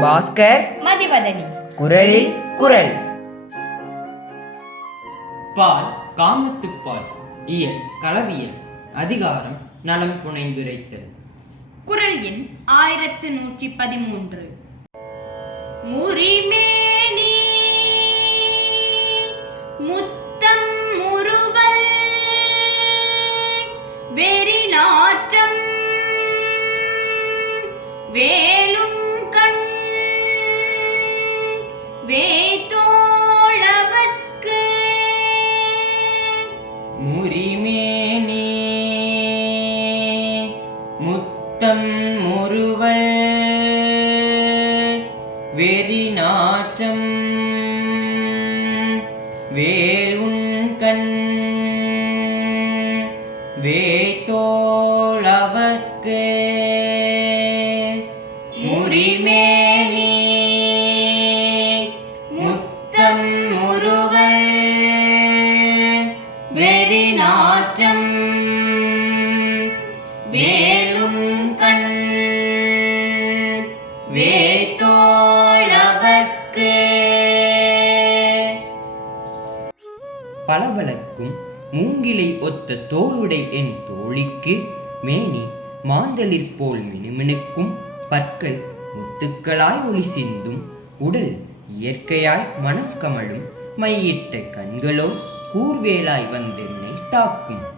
பாஸ்கர் மதிவதனி. குரலில் குரல். பால் காமத்துப்பால் இயல் களவியல் அதிகாரம் நலம் புனைந்துரைத்தல். குரல் எண் ஆயிரத்து நூற்றி பதிமூன்று. முறிமேனி முத்தம் முறுவல் வெறி நாற்றம் வேலும் முறிமேனி. முத்தம் முறுவல். வெறி நாற்றம் வேலுன் கண் வேத்தோளவர்க்கு வெறி நாற்றம் வேலும் கண் வேத்தோளவர்க்கு பளபளக்கும் மூங்கிலை ஒத்த தோளுடை என் தோழிக்கு மேனி மாந்தளிர் போல் மினுமினுக்கும் பற்கள் முத்துக்களாய் ஒளி சிந்தும் உடல் இயற்கையாய் மனம் கமழும் மையிட்ட கண்களோ கூர்வேலாய் வந்தென்னை தாக்கும்.